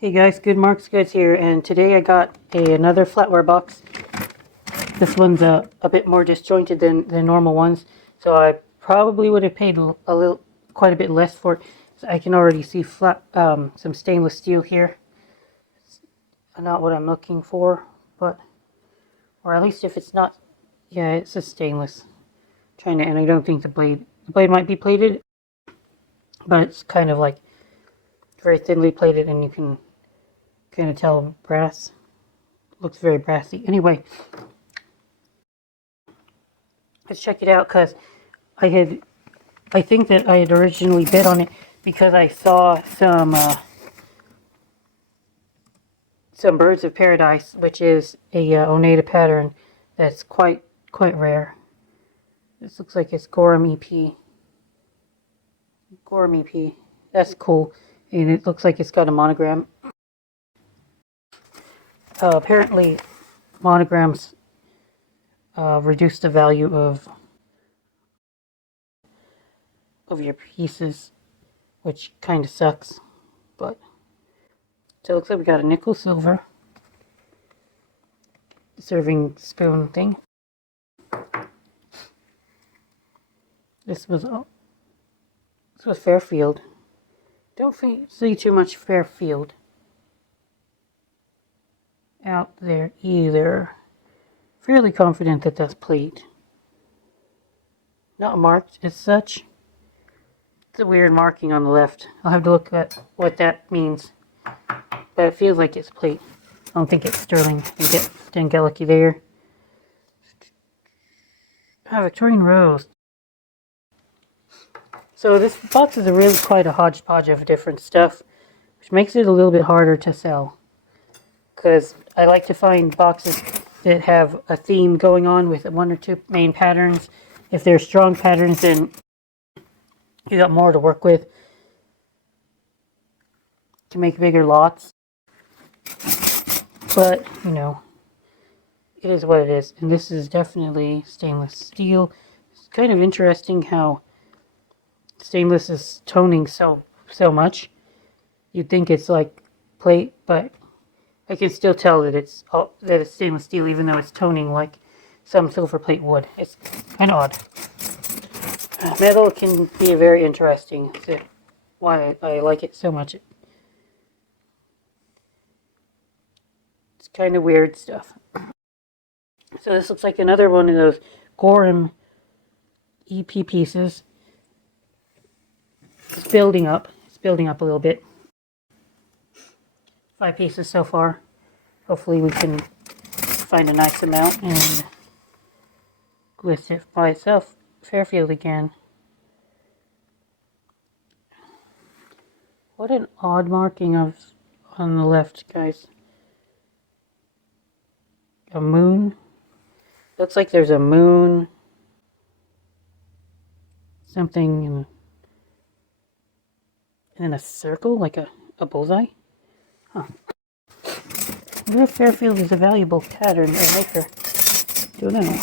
Hey guys, Good Marks Goods here, and today I got another flatware box. This one's a bit more disjointed than the normal ones, so I probably would have paid quite a bit less for it. So I can already see some stainless steel here. Not what I'm looking for, or at least if it's not, yeah, it's a stainless. And I don't think the blade might be plated, but it's kind of like very thinly plated, and you can kind of tell brass. Looks very brassy. Anyway, let's check it out, because I think that I had originally bid on it because I saw some birds of paradise, which is a Oneida pattern that's quite rare. This looks like it's Gorham EP. Gorham EP. That's cool, and it looks like it's got a monogram. Apparently, monograms reduce the value of your pieces, which kind of sucks. But so it looks like we got a nickel silver serving spoon thing. This was Fairfield. Don't see too much Fairfield out there either. Fairly confident that that's plate. Not marked as such. It's a weird marking on the left. I'll have to look at what that means. But it feels like it's plate. I don't think it's sterling. Didn't get lucky there. Victorian Rose. So this box is really quite a hodgepodge of different stuff, which makes it a little bit harder to sell. Because I like to find boxes that have a theme going on with one or two main patterns. If they're strong patterns, then you got more to work with to make bigger lots. But, you know, it is what it is. And this is definitely stainless steel. It's kind of interesting how stainless is toning so much. You'd think it's like plate, but I can still tell that it's stainless steel, even though it's toning like some silver plate would. It's kind of odd. Metal can be very interesting. That's why I like it so much. It's kind of weird stuff. So this looks like another one of those Gorham EP pieces. It's building up. It's building up a little bit. 5 pieces so far. Hopefully we can find a nice amount and list it by itself. Fairfield again. What an odd marking on the left, guys. A moon. Looks like there's a moon. Something in a circle, like a bullseye. Huh. I wonder if Fairfield is a valuable pattern or maker. Don't know.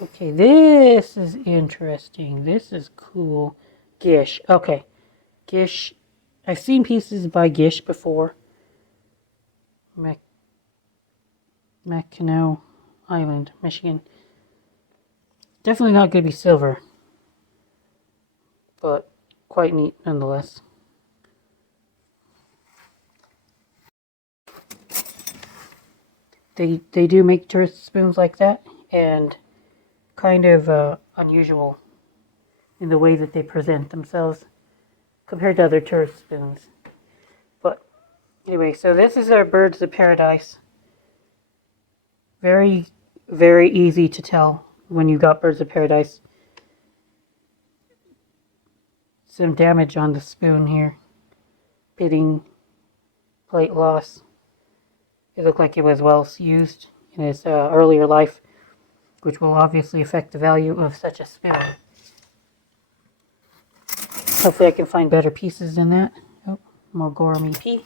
Okay, this is interesting. This is cool. Gish. Okay. Gish. I've seen pieces by Gish before. Mackinac Island, Michigan. Definitely not going to be silver, but quite neat nonetheless. They do make tourist spoons like that, and kind of unusual in the way that they present themselves compared to other tourist spoons. But anyway, so this is our birds of paradise. Very, very easy to tell when you got birds of paradise. Some damage on the spoon here. Pitting, plate loss. It looked like it was well used in its earlier life, which will obviously affect the value of such a spoon. Hopefully I can find better pieces than that. Oh, more Gorham EP.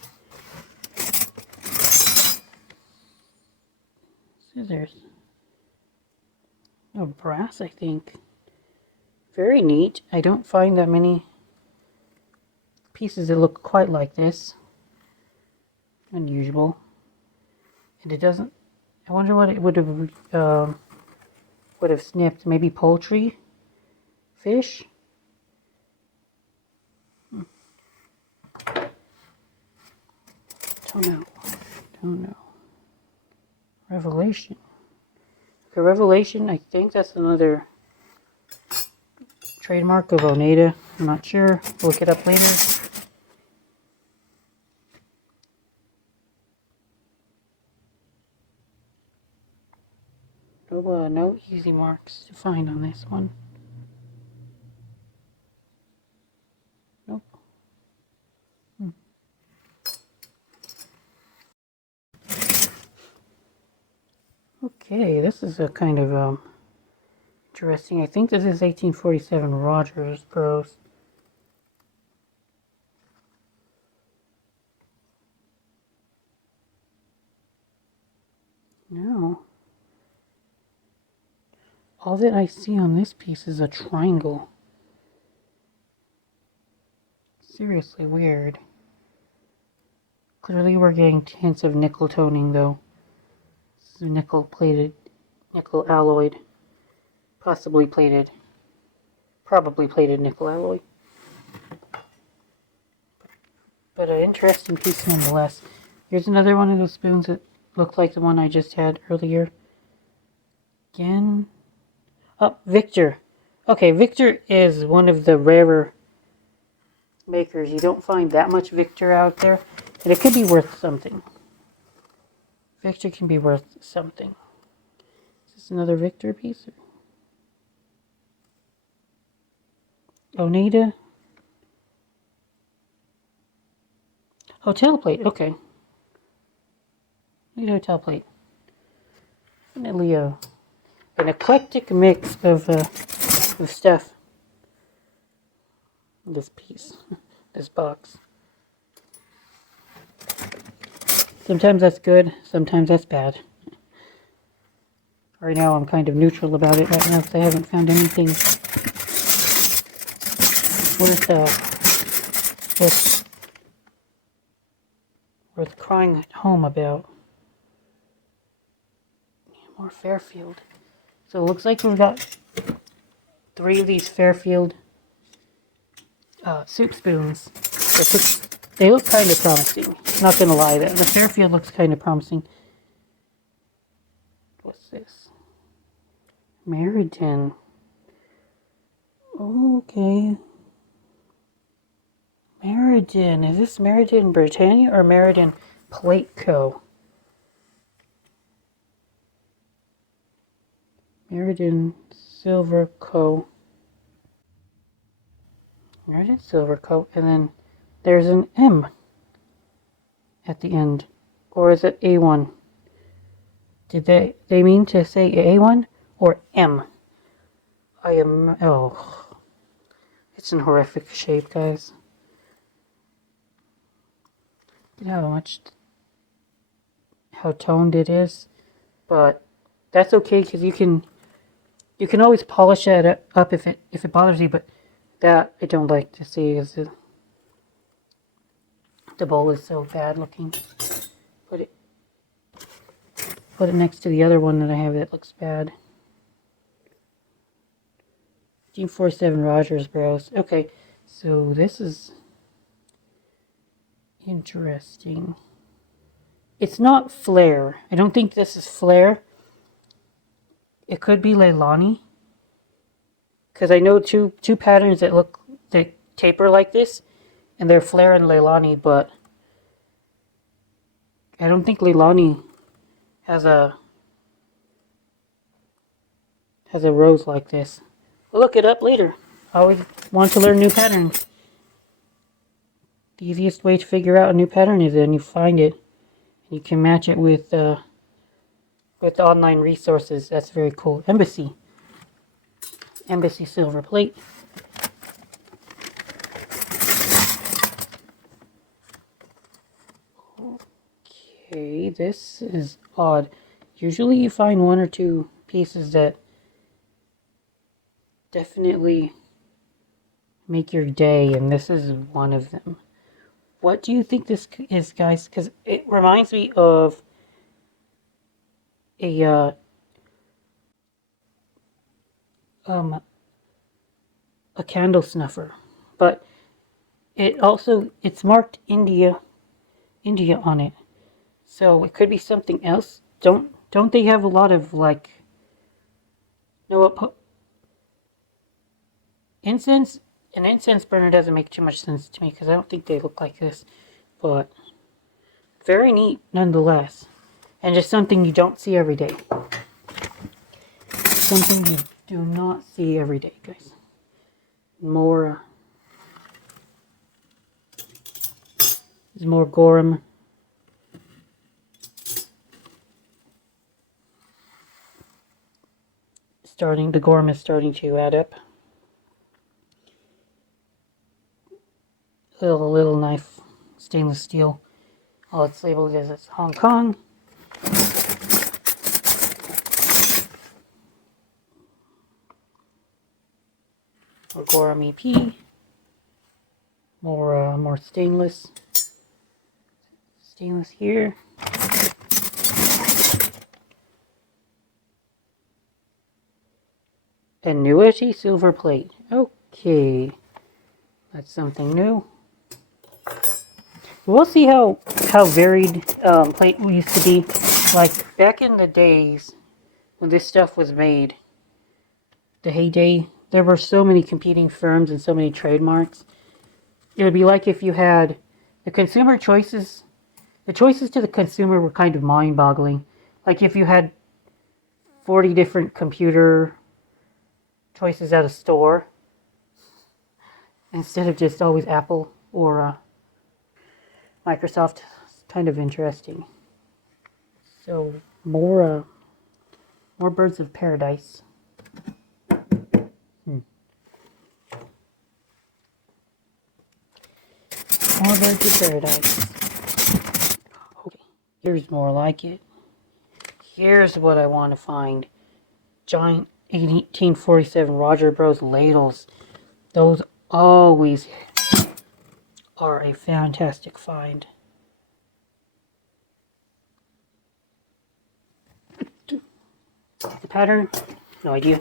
Scissors. Oh, brass, I think. Very neat. I don't find that many pieces that look quite like this. unusual. And it doesn't, I wonder what it would have snipped. Maybe poultry? Fish? Don't know. Don't know. Revelation. Okay, Revelation, I think that's another trademark of Oneida. I'm not sure. Look it up later. No, no easy marks to find on this one. Nope. Okay, this is a kind of interesting. I think this is 1847 Rogers Bros. No. All that I see on this piece is a triangle. Seriously weird. Clearly we're getting hints of nickel toning though. This is nickel plated, nickel alloyed. Possibly plated. Probably plated nickel alloy. But an interesting piece nonetheless. Here's another one of those spoons that looked like the one I just had earlier. Again. Oh, Victor. Okay, Victor is one of the rarer makers. You don't find that much Victor out there. And it could be worth something. Victor can be worth something. Is this another Victor piece? Oneida? Hotel plate, okay. Oneida hotel plate. Definitely an eclectic mix of stuff. This piece, this box. Sometimes that's good, sometimes that's bad. Right now I'm kind of neutral about it right now because I haven't found anything worth crying at home about. More Fairfield. So it looks like we've got 3 of these Fairfield soup spoons. They look kind of promising. Not gonna lie, the Fairfield looks kind of promising. What's this? Meriden. Okay. Meriden. Is this Meriden Britannia or Meriden Plate Co? Meriden Silver Co. Meriden Silver Co. And then there's an M at the end. Or is it A1? Did they mean to say A1 or M? Oh. It's in horrific shape, guys. Look at how toned it is. But that's okay because you can always polish that up if it bothers you, but that I don't like to see is the bowl is so bad looking. Put it next to the other one that I have that looks bad. 1847 Rogers Bros. Okay, so this is interesting. It's not Flair. I don't think this is Flair. It could be Leilani. Because I know two patterns that taper like this, and they're Flair and Leilani, but I don't think Leilani has a rose like this. We'll look it up later. I always want to learn new patterns. The easiest way to figure out a new pattern is when you find it. You can match it with online resources. That's very cool. Embassy silver plate. Okay, this is odd. Usually you find 1 or 2 pieces that definitely make your day, and this is one of them. what do you think this is, guys? Because it reminds me of a um a candle snuffer, but it's marked India on it, so it could be something else. Don't they have a lot of like, you know what, incense? An incense burner doesn't make too much sense to me because I don't think they look like this, but very neat nonetheless, and just something you don't see every day. Something you do not see every day, guys. More there's more Gorham. The Gorham is starting to add up. Little knife, stainless steel. All it's labeled as it's Hong Kong. More Gorham EP. More stainless. Stainless here. Annuity Silverplate. Okay, that's something new. We'll see how varied plate used to be. Like back in the days when this stuff was made, the heyday, there were so many competing firms and so many trademarks. It would be like if you had the consumer choices. The choices to the consumer were kind of mind-boggling. Like if you had 40 different computer choices at a store instead of just always Apple or Microsoft. It's kind of interesting. So more birds of paradise. More birds of paradise. Okay, here's more like it. Here's what I want to find. Giant 1847 Roger Bros ladles. Those always are a fantastic find. The pattern, no idea.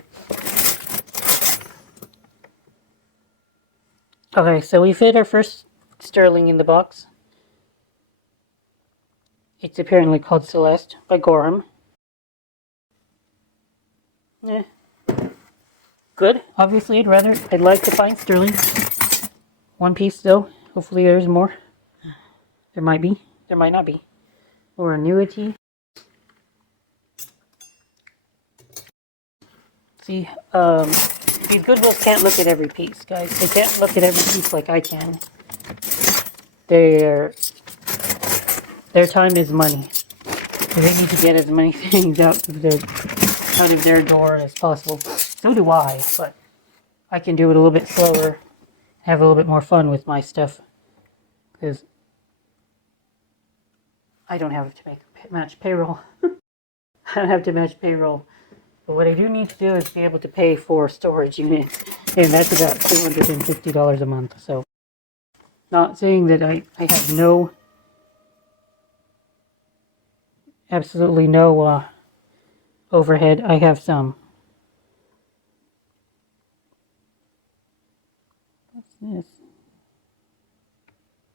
Okay, so we fit our first sterling in the box. It's apparently called Celeste by Gorham. Good. Obviously, I'd like to find sterling. One piece though. Hopefully there's more. There might be. There might not be. Or annuity. See, these Goodwills can't look at every piece, guys. They can't look at every piece like I can. Their time is money. So they need to get as many things out of their door as possible. So do I, but I can do it a little bit slower, have a little bit more fun with my stuff, because I don't have to match payroll. I don't have to match payroll. But what I do need to do is be able to pay for storage units, and that's about $250 a month. So, not saying that I have absolutely no overhead. I have some. What's this?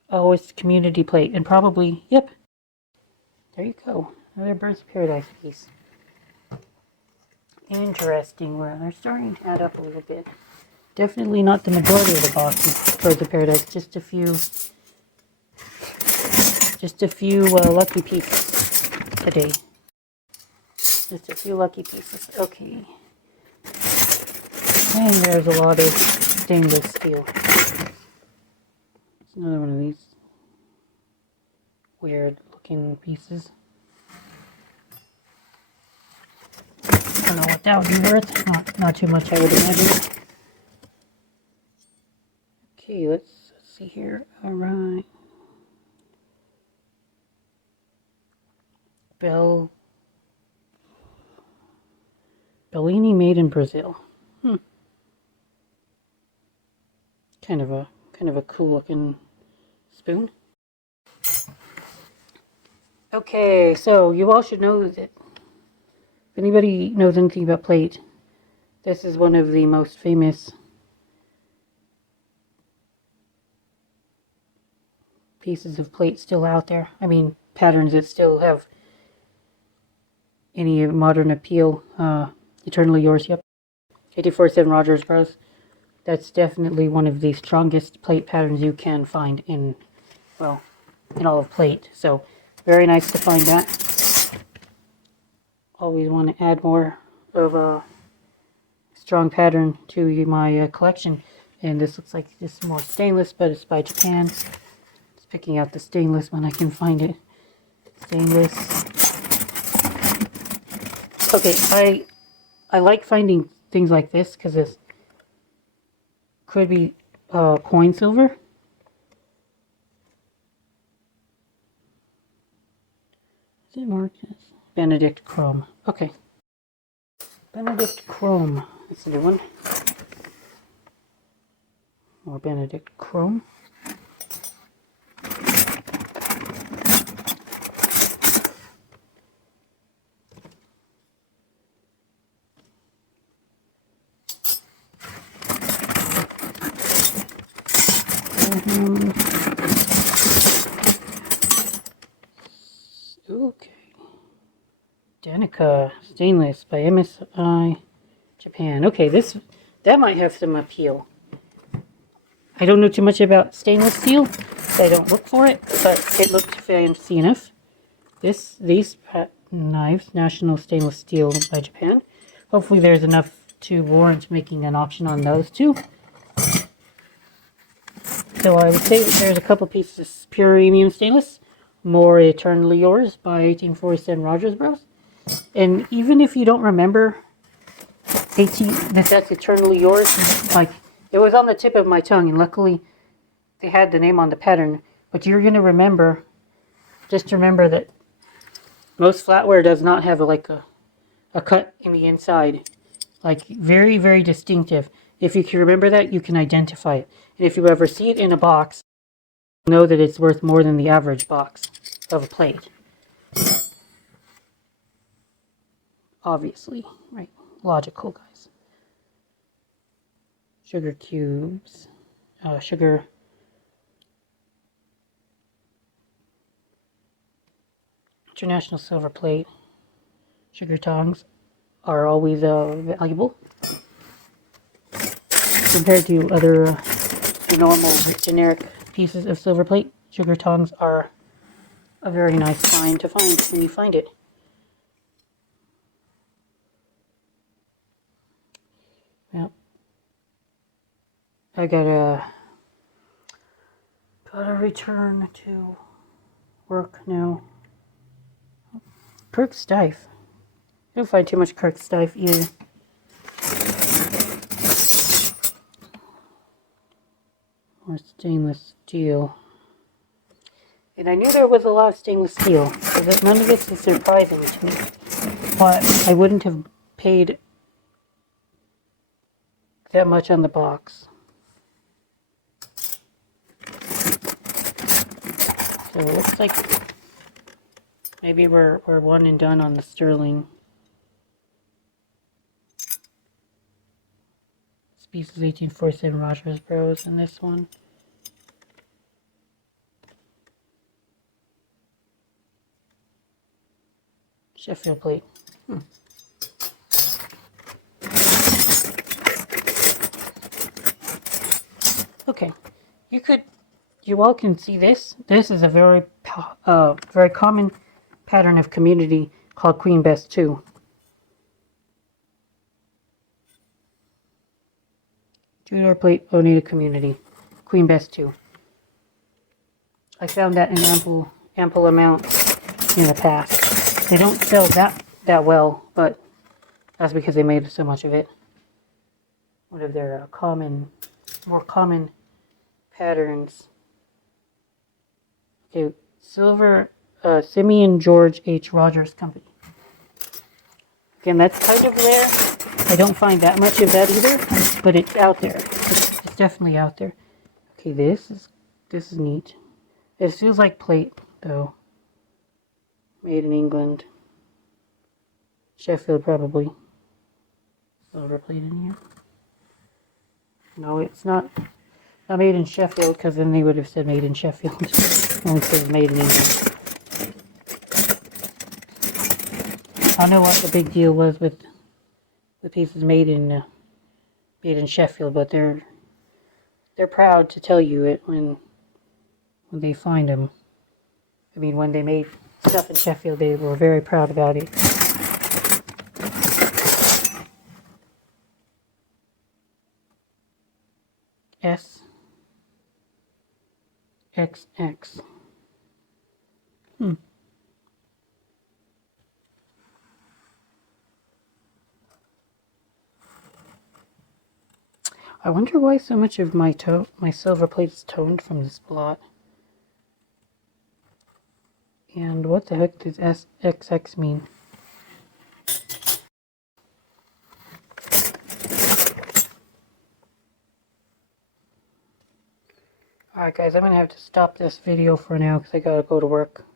Oh, it's community plate, and probably, yep. There you go. Another Birds of Paradise piece. Interesting. Well, they're starting to add up a little bit. Definitely not the majority of the boxes. Birds of Paradise. Just a few lucky pieces today. Just a few lucky pieces. Okay. And there's a lot of stainless steel. It's another one of these weird looking pieces. I don't know what that would be worth. Not too much, I would imagine. Okay, let's see here. All right. Bellini made in Brazil. Kind of a cool looking spoon. Okay, so you all should know that if anybody knows anything about plate, this is one of the most famous pieces of plate still out there. I mean, patterns that still have any modern appeal. Eternally Yours, yep. 84-7 Rogers Bros. That's definitely one of the strongest plate patterns you can find in, well, in all of plate. So, very nice to find that. Always want to add more of a strong pattern to my collection. And this looks like just more stainless, but it's by Japan. Just picking out the stainless when I can find it. Stainless. Okay, I like finding things like this because this could be coin silver. Is it marked as Benedict Chrome? Okay. Benedict Chrome. That's a new one. More Benedict Chrome. Okay. Danica Stainless by MSI Japan. Okay, that might have some appeal. I don't know too much about stainless steel, so I don't look for it, but it looks fancy enough. These knives, National Stainless Steel by Japan. Hopefully there's enough to warrant making an auction on those too. So I would say that there's a couple pieces of premium stainless. More Eternally Yours by 1847 Rogers Bros. And even if you don't remember that's Eternally Yours, like, it was on the tip of my tongue, and luckily they had the name on the pattern. But you're going to remember, just remember that most flatware does not have a cut in the inside. Like, very, very distinctive. If you can remember that, you can identify it. And if you ever see it in a box, you know that it's worth more than the average box of a plate. Obviously, right? Logical, guys. Sugar cubes. Sugar. International Silverplate. Sugar tongs are always valuable compared to other normal generic pieces of silver plate. Sugar tongs are a very nice find to find when you find it. Yep. I gotta return to work now. Kirk Stife. I don't find too much Kirk Stife either. More stainless steel. And I knew there was a lot of stainless steel, so that none of this is surprising to me. But I wouldn't have paid that much on the box. So it looks like maybe we're one and done on the sterling. This piece is 1847 Rogers Bros. And this one. Sheffield plate. Okay, you all can see this. This is a very common pattern of community called Queen Bess 2. Two-door plate Oneida community, Queen Bess 2. I found that in ample amount in the past. They don't sell that well, but that's because they made so much of it. One of their more common patterns. Okay, silver, Simeon George H. Rogers Company. Again, that's kind of rare. I don't find that much of that either, but it's out there. It's definitely out there. Okay, this is neat. It feels like plate, though. Made in England. Sheffield, probably. Silverplate in here. No, it's not made in Sheffield, because then they would have said made in Sheffield. Only says made in England. I don't know what the big deal was with the pieces made in Sheffield, but they're proud to tell you it when they find them. I mean, when they made stuff in Sheffield, they were very proud about it. SXX. I wonder why so much of my silver plate is toned from this blot. And what the heck does SXX mean? Alright guys, I'm going to have to stop this video for now because I gotta go to work.